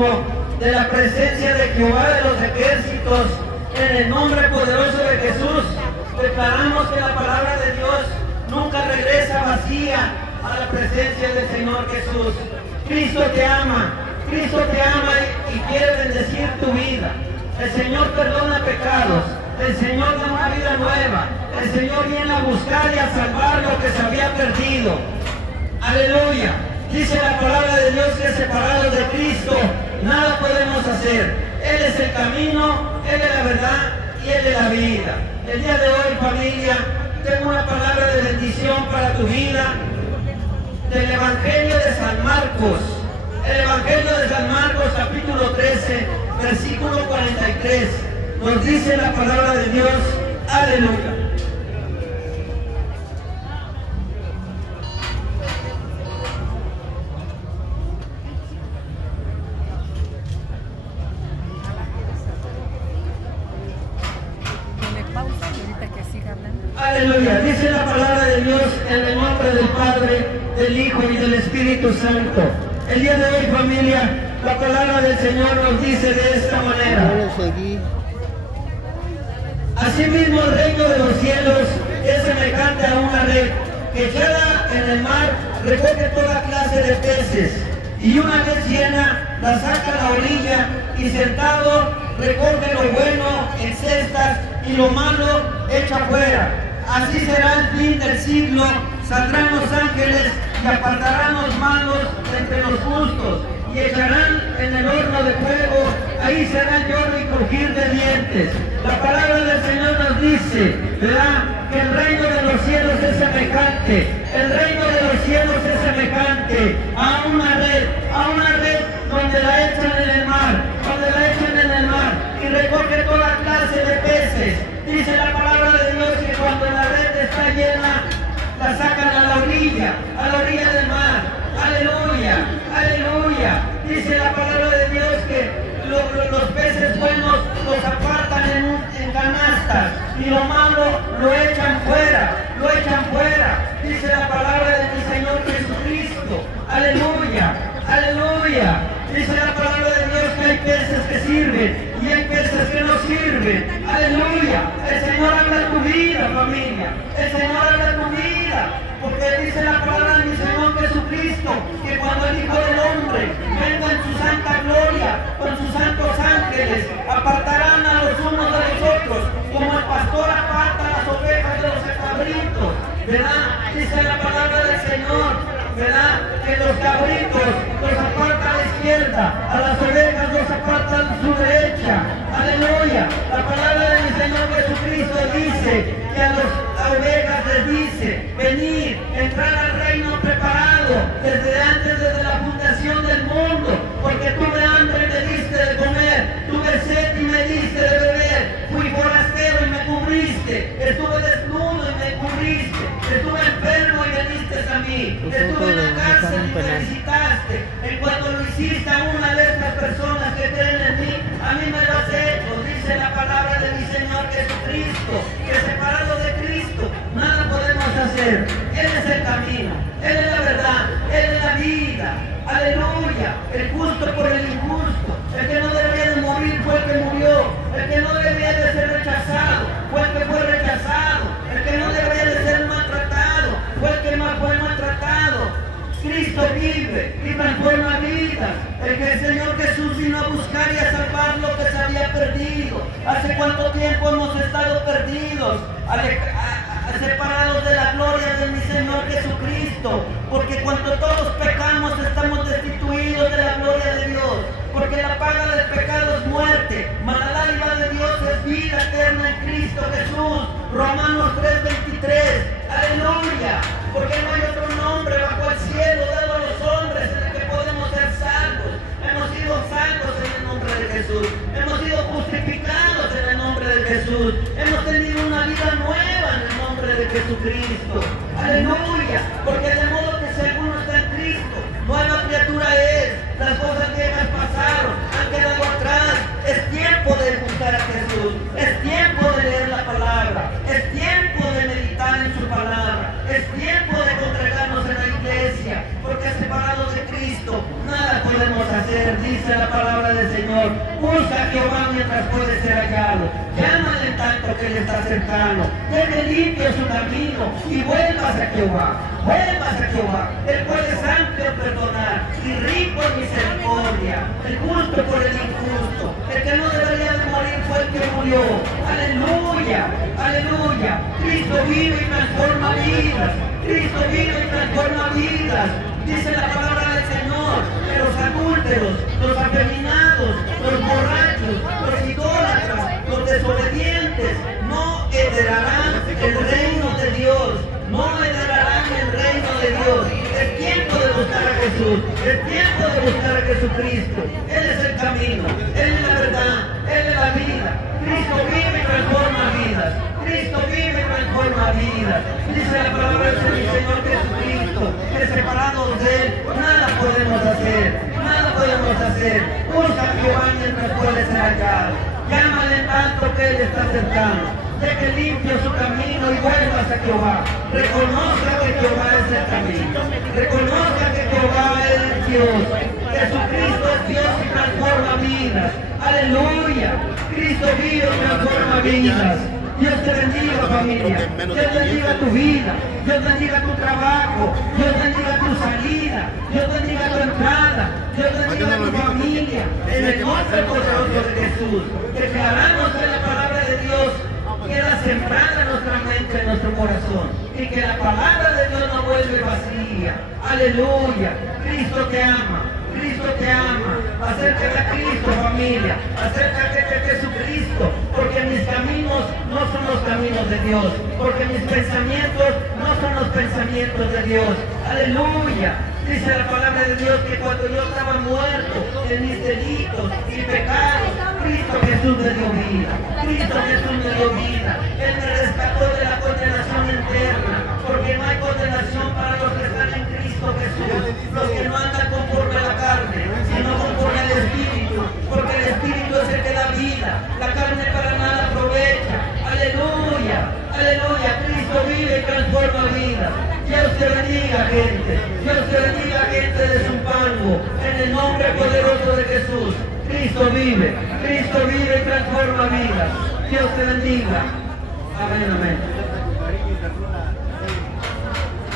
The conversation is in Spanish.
mismo de la presencia de Jehová de los ejércitos, en el nombre poderoso de Jesús, declaramos que la palabra de Dios nunca regresa vacía a la presencia del Señor Jesús. Cristo te ama y quiere bendecir tu vida. El Señor perdona pecados, el Señor da una vida nueva, el Señor viene a buscar y a salvar lo que se había perdido. Aleluya. Dice la palabra de Dios que separados de Cristo nada podemos hacer. Él es el camino, Él es la verdad y Él es la vida. El día de hoy, familia, tengo una palabra de bendición para tu vida del Evangelio de San Marcos. El Evangelio de San Marcos, capítulo 13, versículo 43. Nos dice la palabra de Dios. Aleluya. Aleluya. Dice la palabra de Dios en el nombre del Padre, del Hijo y del Espíritu Santo. El día de hoy, familia, la palabra del Señor nos dice de esta manera. Asimismo, el reino de los cielos es semejante a una red que echada en el mar recoge toda clase de peces, y una vez llena la saca a la orilla, y sentado recoge lo bueno en cestas y lo malo echa fuera. Así será el fin del siglo. Saldrán los ángeles y apartarán los malos entre los justos, y echarán en el horno de fuego. Ahí será el lloro y crujir de dientes. La palabra del Señor nos dice, ¿verdad?, que el reino de los cielos es semejante. El reino de los cielos es semejante a una red donde la echan en el mar, y recoge toda clase de peces. Dice la palabra de Dios que cuando la red está llena, la sacan a la orilla del mar. Aleluya, aleluya. Dice la palabra de Dios que los peces buenos los apartan en canastas, y lo malo lo echan fuera. Dice la palabra de mi Señor Jesucristo. Aleluya, aleluya. Dice la palabra de Dios que hay peces que sirven y hay peces que no sirven. Aleluya. El Señor habla de tu vida, familia. El Señor habla de tu vida. Porque dice la palabra de mi Señor Jesucristo que cuando el Hijo del Hombre venga en su santa gloria con sus santos ángeles, apartarán a los unos de los otros, como el pastor aparta las ovejas de los cabritos, ¿verdad? Dice la palabra del Señor, ¿verdad?, que los cabritos los aparta a la izquierda, a las ovejas los aparta a su derecha. Aleluya. La palabra de mi Señor Jesucristo dice que a las ovejas les dice, venid, entrar al reino preparado desde la fundación del mundo, porque tuve hambre y me diste de comer, tuve sed y me diste de beber, fui forastero y me cubriste, estuve desnudo y me cubriste, estuve enfermo y viniste a mí, estuve en la cárcel y me visitaste. En cuanto lo hiciste a una de estas personas que creen en mí, a mí me lo has hecho. Dice la palabra de mi Señor Jesucristo, que separado de Cristo nada podemos hacer. Él es el camino, Él es la verdad, Él es la vida. Aleluya. El justo por el injusto. El que no debía de morir fue el que murió. El que no debía de ser rechazado fue el que fue rechazado. El que no debía de ser maltratado fue el que fue maltratado. Cristo vive y transforma vidas. El que el Señor Jesús vino a buscar y a salvar lo que se había perdido. ¿Hace cuánto tiempo hemos estado perdidos? Separados de la gloria de mi Señor Jesucristo, porque cuando todos pecamos estamos destituidos de la gloria de Dios, porque la paga del pecado es muerte, mas la dádiva de Dios es vida eterna en Cristo Jesús. Romanos 3:23. Aleluya. Porque no hay otro nombre bajo el cielo dado a los hombres en el que podemos ser salvos. Hemos sido salvos en el nombre de Jesús, hemos sido justificados en el nombre de Jesús, hemos tenido una vida nueva en el nombre de Jesucristo. Aleluya. Porque de modo que si alguno está en Cristo, nueva criatura es. Las cosas viejas pasaron, han quedado atrás. Es tiempo de buscar a Jesús, es tiempo de leer la palabra, es tiempo de meditar en su palabra, es tiempo de congregarnos en la iglesia, porque separados de Cristo nada podemos hacer. Dice la palabra Busca a Jehová mientras puede ser hallado. Llámale en tanto que Él está cercano. Deje limpio su camino y vuelvas a Jehová. Vuelvas a Jehová, el cual es amplio en perdonar y rico en misericordia, el justo por el injusto. El que no debería de morir fue el que murió. Aleluya, aleluya. Cristo vive y transforma vidas. Cristo vive y transforma vidas. Dice la palabra del Señor que los adúlteros, los afeminados, los borrachos, los idólatras, los desobedientes no heredarán el reino de Dios. No heredarán el reino de Dios. Es tiempo de buscar a Jesús. Es tiempo de buscar a Jesucristo. Él es el camino. Él es la verdad. Él es la vida. Cristo vive y transforma vidas. Cristo vive y transforma vidas. Dice la palabra del Señor Jesucristo que separados de Él nada podemos hacer. Nada podemos hacer. Busca a Jehová mientras puede ser hallado. Llámale en tanto que Él está cercano. Deje limpio su camino y vuelvas a Jehová. Reconozca que Jehová es el camino. Reconozca que Jehová es Dios. Jesucristo es Dios y transforma vidas. Aleluya. Cristo vive y transforma vidas. Dios te bendiga, familia. Dios bendiga tu vida. Dios bendiga tu trabajo. Dios bendiga tu salida. Dios bendiga tu entrada. Dios bendiga tu familia. En el nombre poderoso de Jesús. Declaramos que la palabra de Dios queda sembrada en nuestra mente, en nuestro corazón, y que la palabra de Dios no vuelve vacía. Aleluya. Cristo te ama. Cristo te ama. Acércate a Cristo, familia. Acércate a Jesucristo, porque mis caminos no son los caminos de Dios, porque mis pensamientos no son los pensamientos de Dios. Aleluya. Dice la palabra de Dios que cuando yo estaba muerto en mis delitos y pecados, Cristo Jesús me dio vida. Cristo Jesús me dio vida. Él me rescató de la condenación eterna, porque no hay condenación para los que están en Cristo Jesús, los que no andan conforme a la carne, sino conforme al Espíritu, porque el Espíritu es el que da vida. La carne para nada aprovecha. Aleluya, aleluya. Cristo vive y transforma vidas. Dios te bendiga, gente. Dios te bendiga, gente de Zumpango. En el nombre poderoso de Jesús. Cristo vive y transforma vidas. Dios te bendiga. Amén, amén.